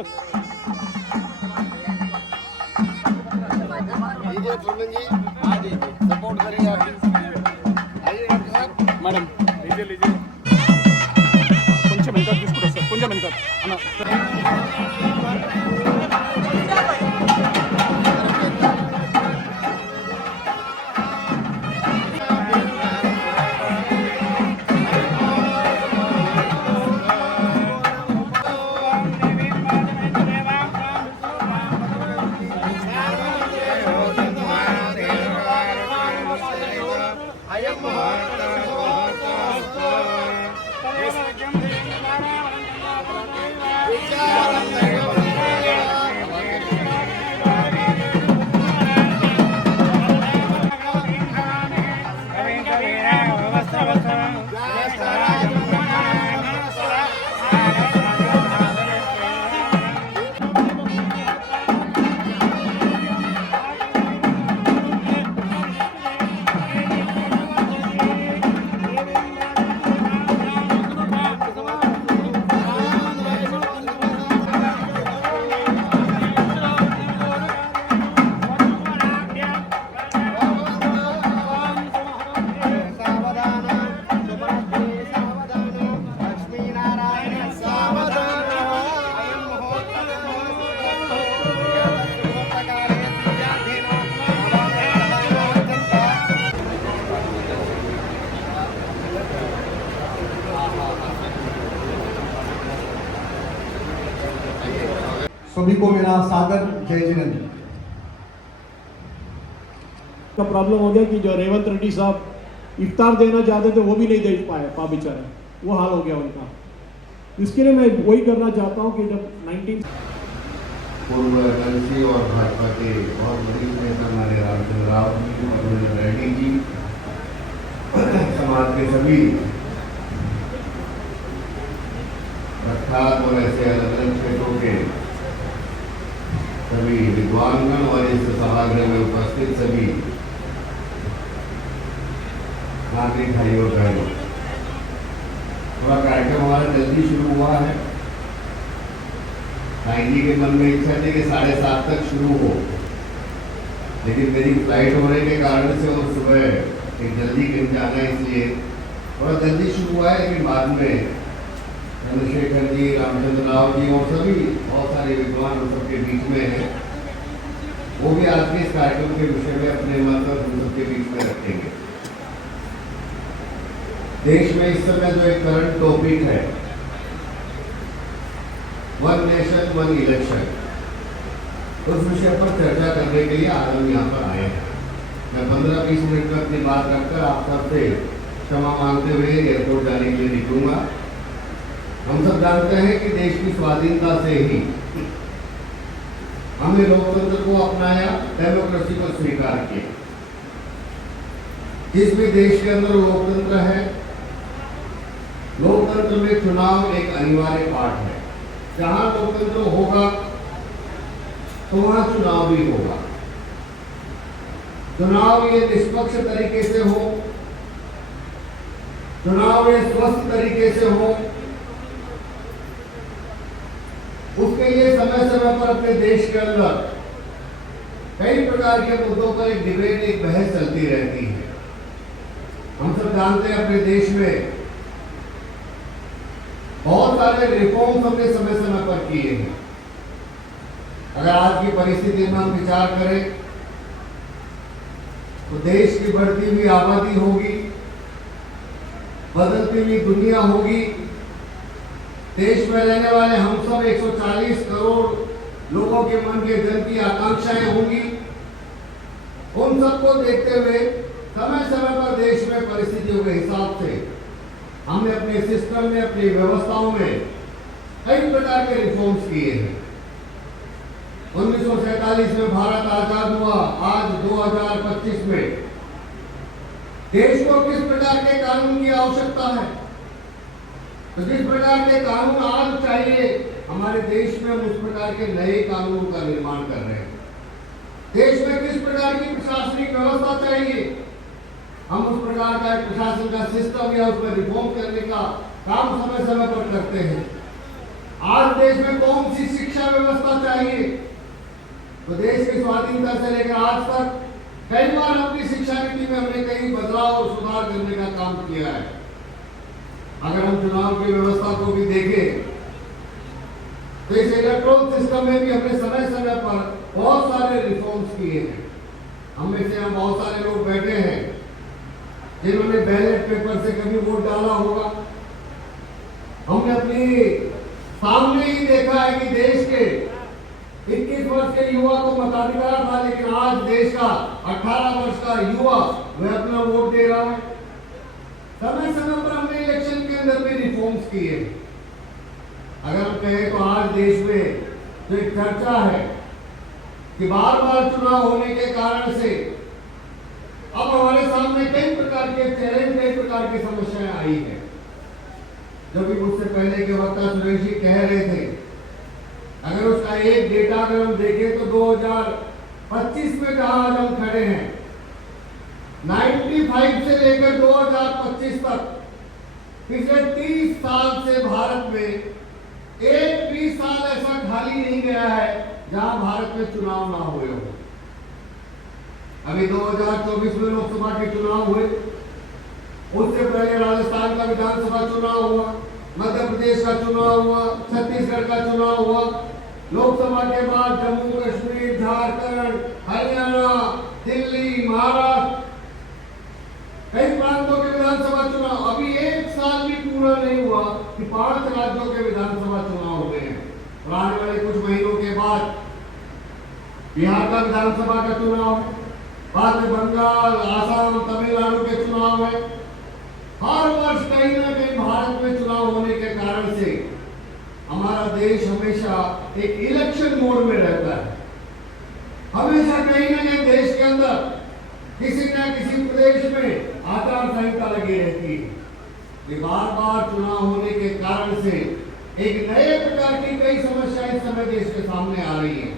बस। सपोर्ट करेंगे आपकी। आइए डॉक्टर साहब। मैडम लीजिए కొంచెం వెనక తీసుకుంటా సార్, కొంచెం వెనక అన్న। सभी को मेरा सादर जय जिनेंद्र। का प्रॉब्लम हो गया कि जो रेवंत रेड्डी साहब इफ्तार देना चाहते थे वो भी नहीं दे पाए, बेचारे, वो हाल हो गया उनका। इसके लिए मैं वही करना चाहता हूँ कि जब 19 पूर्व एलसी और भाजपा के बहुत बड़ी नेता हमारे रामचंद्र राव जी और रेड्डी जी, समाज के सभी प्रख्यात और ऐसे अलग अलग क्षेत्रों के सभी विद्वानगण और इस सभागृह में उपस्थित सभी नागरिक भाई और बहनों, थोड़ा कार्यक्रम हमारा जल्दी शुरू हुआ है। भाई जी के मन में इच्छा थी कि 7:30 तक शुरू हो, लेकिन मेरी फ्लाइट होने के कारण से और सुबह एक जल्दी कहीं जाना है, इसलिए थोड़ा जल्दी शुरू हुआ है। लेकिन बाद में चंद्रशेखर जी, रामचंद्र राव जी और सभी बहुत सारे विद्वान उन सबके बीच में हैं, वो भी आज के इस कार्यक्रम के विषय में अपने मत और उन सबके बीच में रखेंगे। देश में इस समय जो एक करंट टॉपिक है, वन नेशन वन इलेक्शन, उस विषय पर चर्चा करने के लिए आज हम यहाँ पर आए हैं। मैं 15-20 मिनट में अपनी बात रखकर आप सबसे क्षमा मांगते हुए एयरपोर्ट जाने के लिए निकलूंगा। हम सब जानते हैं कि देश की स्वाधीनता से ही हमने लोकतंत्र को अपनाया, डेमोक्रेसी को स्वीकार किया। जिस भी देश के अंदर लोकतंत्र है, लोकतंत्र में चुनाव एक अनिवार्य पार्ट है। जहां लोकतंत्र होगा तो वहां चुनाव भी होगा। चुनाव ये निष्पक्ष तरीके से हो, चुनाव ये स्वस्थ तरीके से हो, उसके लिए समय समय पर अपने देश के अंदर कई प्रकार के मुद्दों पर एक डिबेट, एक बहस चलती रहती है। हम सब जानते हैं अपने देश में बहुत सारे रिफॉर्म्स हमने समय समय पर किए हैं। अगर आज की परिस्थिति में हम विचार करें तो देश की बढ़ती हुई आबादी होगी, बदलती हुई दुनिया होगी, देश में रहने वाले हम सब 140 करोड़ लोगों के मन के जन की आकांक्षाएं होंगी। उन सबको देखते हुए समय समय पर देश में परिस्थितियों के हिसाब से हमने अपने सिस्टम में, अपनी व्यवस्थाओं में कई प्रकार के रिफॉर्म्स किए हैं। 1947 में भारत आजाद हुआ, आज 2025 में देश को किस प्रकार के कानून की आवश्यकता है, तो जिस प्रकार के कानून आज चाहिए हमारे देश में, हम उस प्रकार के नए कानून का निर्माण कर रहे हैं। देश में किस प्रकार की प्रशासनिक व्यवस्था चाहिए, हम उस प्रकार का प्रशासन का सिस्टम या उसमें रिफॉर्म करने का काम समय समय पर करते हैं। आज देश में कौन सी शिक्षा व्यवस्था चाहिए, तो देश की स्वाधीनता से लेकर आज तक कई बार अपनी शिक्षा नीति में हमने कई बदलाव और सुधार करने का काम किया है। अगर हम चुनाव की व्यवस्था को भी देखें तो इस इलेक्ट्रॉनिक सिस्टम में भी हमने समय समय पर बहुत सारे रिफॉर्म्स किए हैं। हम में से यहाँ बहुत सारे लोग बैठे हैं जिन्होंने बैलेट पेपर से कभी वोट डाला होगा। हमने अपनी सामने ही देखा है कि देश के 21 वर्ष के युवा को मताधिकार था, लेकिन आज देश का 18 वर्ष का युवा वह अपना वोट दे रहा है। समय समय पर हमने इलेक्शन के अंदर भी रिफॉर्म्स किए। अगर हम कहें तो आज देश में जो एक चर्चा है कि बार बार चुनाव होने के कारण से अब हमारे सामने कई प्रकार के चैलेंज, कई प्रकार की समस्याएं आई है। जो भी मुझसे पहले के वक्ता सुरेश जी कह रहे थे, अगर उसका एक डेटा अगर हम देखें तो 2025 में जहां आज हम खड़े हैं, 95 से लेकर 2025 तक पिछले 30 साल से भारत में एक भी साल ऐसा खाली नहीं गया है जहां भारत में चुनाव ना हुए हो। अभी 2024 में लोकसभा के चुनाव हुए, उससे पहले राजस्थान का विधानसभा चुनाव हुआ, मध्य प्रदेश का चुनाव हुआ, छत्तीसगढ़ का चुनाव हुआ, लोकसभा के बाद जम्मू कश्मीर, झारखंड, हरियाणा, दिल्ली, महाराष्ट्र, कई प्रांतों के विधानसभा चुनाव। अभी एक साल भी पूरा नहीं हुआ कि 5 राज्यों के विधानसभा चुनाव हो गए हैं। और आने वाले कुछ महीनों के बाद बिहार का विधानसभा का चुनाव, बाद में बंगाल, आसाम, तमिलनाडु के चुनाव है। हर वर्ष कहीं ना कहीं भारत में चुनाव होने के कारण से हमारा देश हमेशा एक इलेक्शन मोड में रहता है। हमेशा कहीं ना कहीं देश के अंदर किसी न किसी प्रदेश में आचार संहिता लगी रहती है। ये बार बार चुनाव होने के कारण से एक नए प्रकार की कई समस्याएं इस समय देश के सामने आ रही है।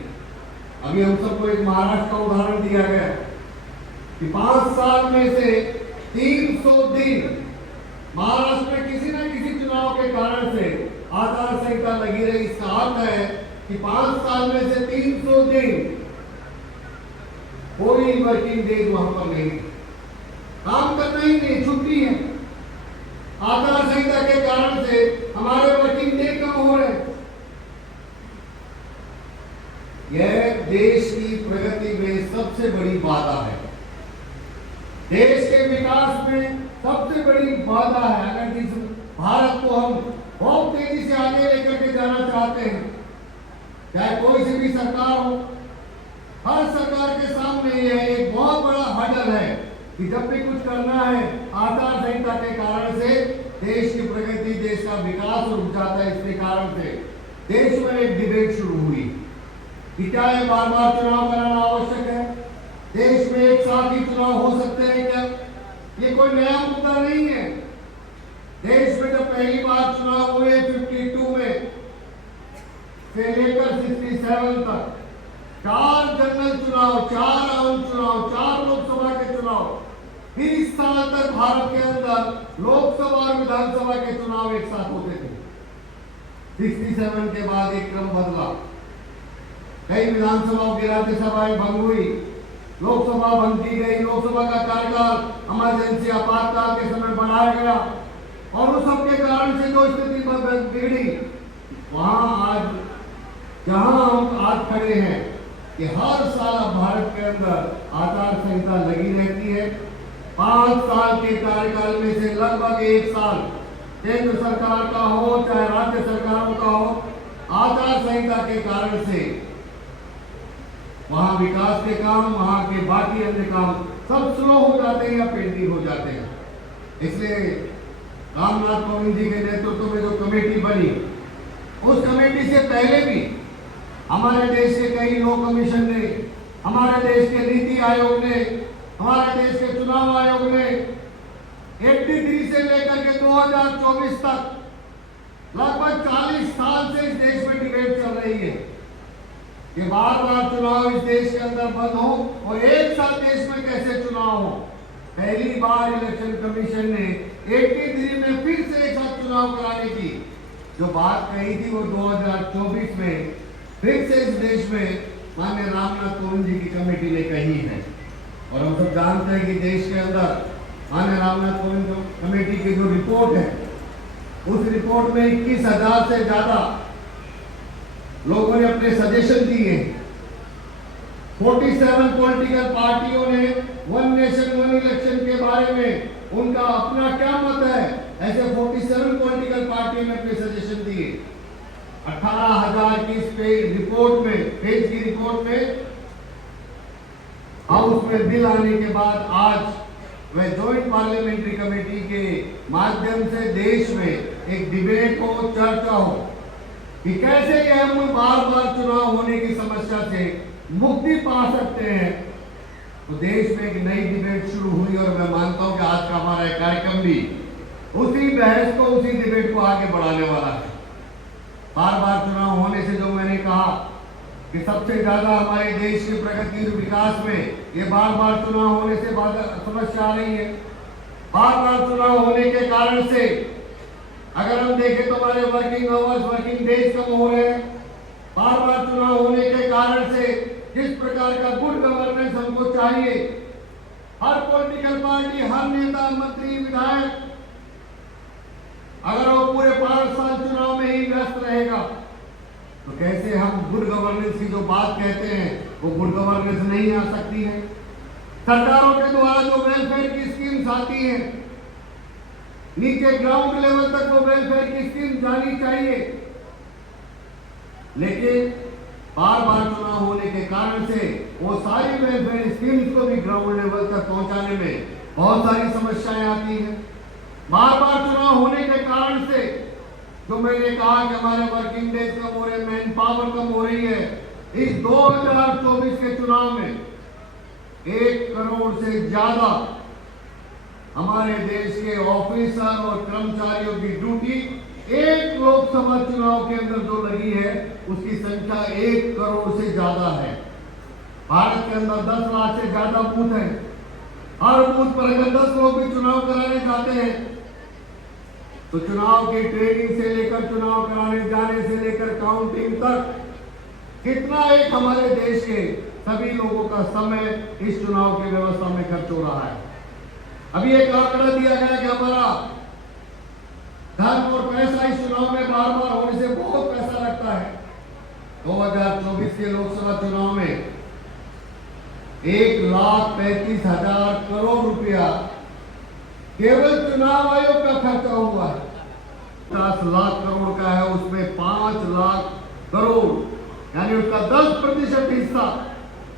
अभी हम सबको एक महाराष्ट्र का उदाहरण दिया गया कि 5 साल में से 300 दिन महाराष्ट्र में किसी न किसी चुनाव के कारण से आचार संहिता लगी रही। इसका अर्थ है कि 5 साल में से 300 दिन कोई वर्किंग डेज वहां पर नहीं, काम करना ही नहीं, छुट्टी है। आचार संहिता के कारण से हमारे वर्किंग डे कम हो रहे हैं। यह देश की प्रगति में सबसे बड़ी बाधा है, देश के विकास में सबसे बड़ी बाधा है। अगर जिस भारत को हम बहुत तेजी से आगे लेकर के जाना चाहते हैं, चाहे कोई सी भी सरकार हो, हर सरकार के सामने यह एक बहुत बड़ा हर्डल है कि जब भी कुछ करना है आचार संहिता के कारण से देश की प्रगति, देश का विकास रुक जाता है। इसके कारण से देश में एक डिबेट शुरू हुई कि क्या ये बार बार चुनाव कराना आवश्यक है, देश में एक साथ ही चुनाव हो सकते हैं क्या? ये कोई नया मुद्दा नहीं है। देश में जब पहली बार चुनाव हुए 52 में से लेकर 67 तक 4 जनरल चुनाव, 4 आम चुनाव, 4 लोकसभा के चुनाव, 20 साल तक भारत के अंदर लोकसभा और विधानसभा के चुनाव एक साथ होते थे। 67 के बाद एक क्रम बदला, कई विधानसभाओं की राज्यसभाएं भंग हुई, लोकसभा बंद की गई, लोकसभा का कार्यकाल इमरजेंसी आपातकाल के समय बढ़ाया गया और उस सब के कारण से जो स्थिति बिगड़ी, वहां आज जहां हम आज खड़े हैं कि हर साल भारत के अंदर आचार संहिता लगी रहती है। 5 साल के कार्यकाल में से लगभग 1 साल केंद्र सरकार का हो चाहे राज्य सरकारों का हो, आचार संहिता के कारण से वहां विकास के काम, वहां के बाकी अन्य काम सब स्लो हो जाते हैं या पेंडिंग हो जाते हैं। इसलिए रामनाथ कोविंद जी के नेतृत्व में जो कमेटी बनी, उस कमेटी से पहले भी हमारे देश के कई लॉ कमीशन ने, हमारे देश के नीति आयोग ने, हमारे देश के चुनाव आयोग ने 83 से लेकर के 2024 तक लगभग 40 साल से इस देश में डिबेट चल रही है कि बार बार चुनाव इस देश के अंदर बंद हो और एक साथ देश में कैसे चुनाव हो। पहली बार इलेक्शन कमीशन ने 83 में फिर से एक साथ चुनाव कराने की जो बात कही थी वो 2024 में फिर से इस देश में माननीय रामनाथ कोविंद जी की कमेटी ने कही है। और हम सब जानते हैं कि देश के अंदर माननीय रामनाथ कोविंद कमेटी की जो रिपोर्ट है, उस रिपोर्ट में 21,000 से ज्यादा लोगों ने अपने सजेशन दिए। 47 पॉलिटिकल पार्टियों ने वन नेशन वन इलेक्शन के बारे में उनका अपना क्या मत है, ऐसे 47 पॉलिटिकल पार्टियों ने अपने सजेशन दिए। 18,000 की इस रिपोर्ट में, पेज की रिपोर्ट में हाउस में बिल आने के बाद आज वह जॉइंट पार्लियामेंट्री कमेटी के माध्यम से देश में एक डिबेट हो, चर्चा हो कि कैसे ये हम बार बार चुनाव होने की समस्या से मुक्ति पा सकते हैं। तो देश में एक नई डिबेट शुरू हुई और मैं मानता हूं कि आज का हमारा कार्यक्रम भी उसी बहस को, उसी डिबेट को आगे बढ़ाने वाला है। बार बार चुनाव होने से जो मैंने कहा कि सबसे ज्यादा हमारे देश के प्रगति और विकास में ये बार बार चुनाव होने से समस्या आ रही है। बार बार चुनाव होने के कारण से अगर हम देखें तो हमारे वर्किंग आवर्स, वर्किंग डेज कम हो रहे हैं। बार बार चुनाव होने के कारण से जिस प्रकार का गुड गवर्नेंस हमको चाहिए, हर पॉलिटिकल पार्टी, हर नेता, मंत्री, विधायक अगर वो पूरे 5 साल चुनाव में ही व्यस्त रहेगा तो कैसे हम गुड गवर्नेंस की जो बात कहते हैं वो गुड गवर्नेंस नहीं आ सकती है। सरकारों के द्वारा जो वेलफेयर की स्कीम्स आती हैं, नीचे ग्राउंड लेवल तक वो वेलफेयर की स्कीम जानी चाहिए, लेकिन बार बार चुनाव होने के कारण से वो सारी वेलफेयर स्कीम्स को भी ग्राउंड लेवल तक पहुंचाने में बहुत सारी समस्याएं आती हैं। बार बार चुनाव होने के कारण से जो मैंने कहा कि हमारे वर्किंग डेज कम हो रहे हैं, मैन पावर कम हो रही है। इस 2024 के चुनाव में 1 करोड़ से ज्यादा हमारे देश के ऑफिसर और कर्मचारियों की ड्यूटी एक लोकसभा चुनाव के अंदर जो लगी है उसकी संख्या 1 करोड़ से ज्यादा है। भारत के अंदर 10 लाख से ज्यादा बूथ हैं। हर बूथ पर अगर 10 लोग भी चुनाव कराने जाते हैं तो चुनाव की ट्रेनिंग से लेकर चुनाव कराने जाने से लेकर काउंटिंग तक कितना एक हमारे देश के सभी लोगों का समय इस चुनाव की व्यवस्था में खर्च हो रहा है। अभी एक आंकड़ा दिया गया कि हमारा धन और पैसा इस चुनाव में बार बार होने से बहुत पैसा लगता है। 2024 के लोकसभा चुनाव में 1,35,000 करोड़ रुपया केवल चुनाव आयोग का खर्चा हुआ है। 50 लाख करोड़ का है, उसमें 5 लाख करोड़ यानी उसका 10% हिस्सा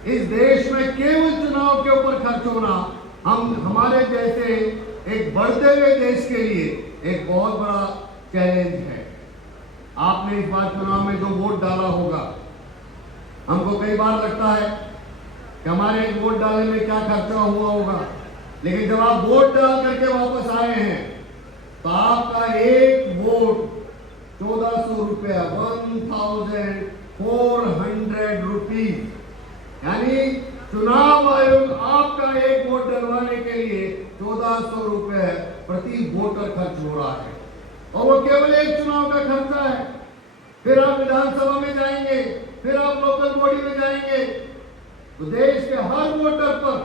इस देश में केवल चुनाव के ऊपर खर्च होना हमारे जैसे एक बढ़ते हुए देश के लिए एक बहुत बड़ा चैलेंज है। आपने इस बार चुनाव में जो वोट डाला होगा, हमको कई बार लगता है कि हमारे एक वोट डालने में क्या खर्चा हुआ होगा, लेकिन जब आप वोट डाल करके वापस आए हैं तो आपका एक वोट 1400 रुपया, 1400 रुपीज, यानी चुनाव आयोग आपका एक वोट डलवाने के लिए 1400 रुपए प्रति वोटर खर्च हो रहा है और वो केवल एक चुनाव का खर्चा है। फिर आप विधानसभा में जाएंगे, फिर आप लोकल बॉडी में जाएंगे तो देश के हर वोटर पर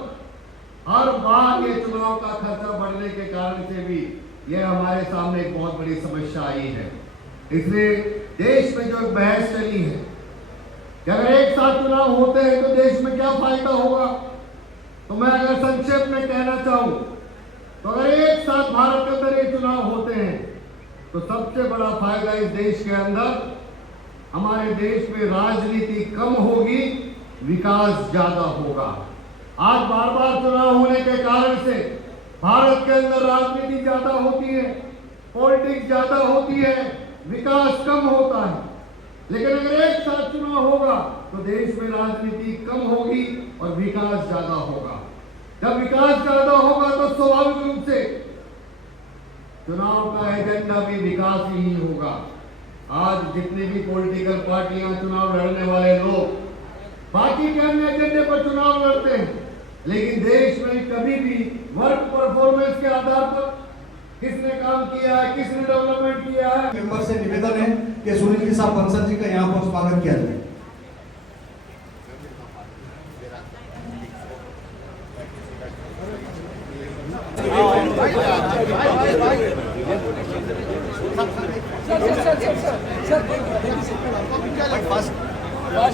हर बार ये चुनाव का खर्चा बढ़ने के कारण से भी ये हमारे सामने एक बहुत बड़ी समस्या आई है। इसलिए देश में जो बहस चली है कि अगर एक साथ चुनाव होते हैं तो देश में क्या फायदा होगा, तो मैं अगर संक्षेप में कहना चाहूं तो अगर एक साथ भारत के अंदर ये चुनाव होते हैं तो सबसे बड़ा फायदा इस देश के अंदर, हमारे देश में राजनीति कम होगी, विकास ज्यादा होगा। आज बार बार चुनाव होने के कारण से भारत के अंदर राजनीति ज्यादा होती है, पॉलिटिक्स ज्यादा होती है, विकास कम होता है। लेकिन अगर एक साथ चुनाव होगा तो देश में राजनीति कम होगी और विकास ज्यादा होगा। जब विकास ज्यादा होगा तो स्वाभाविक रूप से चुनाव का एजेंडा भी विकास ही होगा। आज जितनी भी पॉलिटिकल पार्टियां, चुनाव लड़ने वाले लोग बाकी के अन्य एजेंडे पर चुनाव लड़ते हैं, लेकिन देश में कभी भी वर्क परफॉर्मेंस के आधार पर, किसने काम किया है, किसने डेवलपमेंट किया है। मेंबर से निवेदन है कि सुनील जी साहब बंसल जी का यहाँ पर स्वागत किया जाए। सर